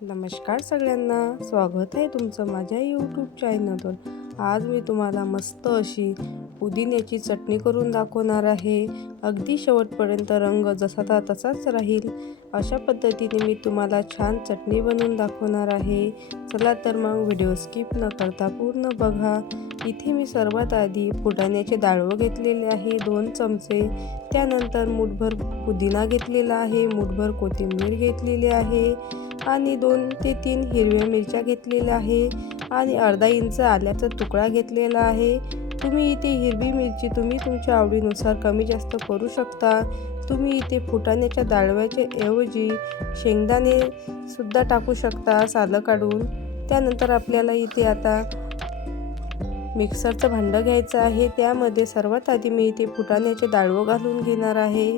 नमस्कार सगळ्यांना, स्वागत आहे तुमचं माझ्या यूट्यूब चॅनलवर। आज मी तुम्हाला मस्त अशी पुदिन्याची चटणी करून दाखवणार आहे। अगदी शेवटपर्यंत रंग जसा तसाच राहील अशा पद्धतीने मी तुम्हाला छान चटणी बनवून दाखवणार आहे। चला तर मग व्हिडिओ स्किप न करता पूर्ण बघा। इथे मी सर्वात आधी फुटाण्याचे डाळव घेतलेले आहे 2 चमचे, त्यानंतर मुठभर पुदिना घेतलेला आहे, मुठभर कोथिंबीर घेतलेली आहे आणि 2 ते 3 हिरव्या मिरच्या घेतलेल्या आहे आणि अर्धा इंच आल्याचा तुकडा घेतलेला आहे। तुम्ही इथे हिरवी मिरची तुम्ही तुमच्या आवडीनुसार कमी जास्त करू शकता। तुम्ही इथे फुटाण्याच्या डाळव्याच्या ऐवजी शेंगदाणे सुद्धा टाकू शकता सालं काढून। त्यानंतर आपल्याला इथे आता मिक्सरचं भांडं घ्यायचं आहे। त्यामध्ये सर्वात आधी मी इथे फुटाण्याचे डाळव घालून घेणार आहे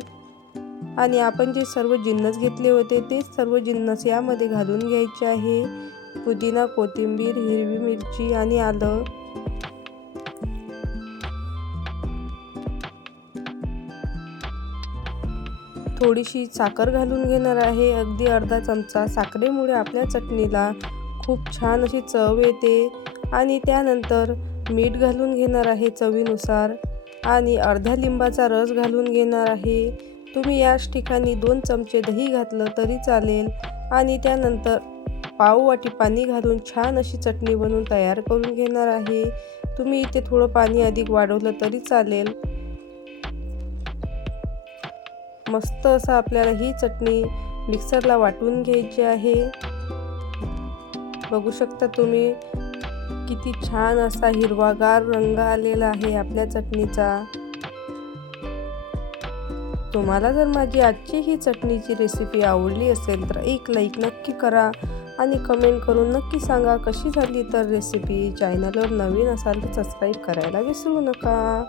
आणि आपण जे सर्व जिन्नस घेतले होते ते सर्व जिन्नस यामध्ये घालून घ्यायचे आहे। पुदिना, कोथिंबीर, हिरवी मिरची आणि आलं। थोडीशी साखर घालून घेणार आहे, अगदी अर्धा चमचा। साखरेमुळे आपल्या चटणीला खूप छान अशी चव येते। आणि त्यानंतर मीठ घालून घेणार आहे चवीनुसार आणि अर्धा लिंबाचा रस घालून घेणार आहे। तुम्ही याच ठिकाणी 2 चमचे दही घातलं तरी चालेल आणि त्यानंतर पाव वाटी पाणी घालून छान अशी चटणी बनवून तयार करून घेणार आहे। तुम्ही इथे थोडं पाणी अधिक वाढवलं तरी चालेल। मस्त असं आपल्याला ही चटणी मिक्सरला वाटून घ्यायची आहे। बघू शकता तुम्ही किती छान असा हिरवागार रंग आलेला आहे आपल्या चटणीचा। तुम्हाला जर माझी आजची ही चटणीची रेसिपी आवडली असेल तर एक लाईक नक्की करा आणि कमेंट करून नक्की सांगा कशी झाली तर रेसिपी। चॅनलवर नवीन असाल तर सबस्क्राईब करायला विसरू नका।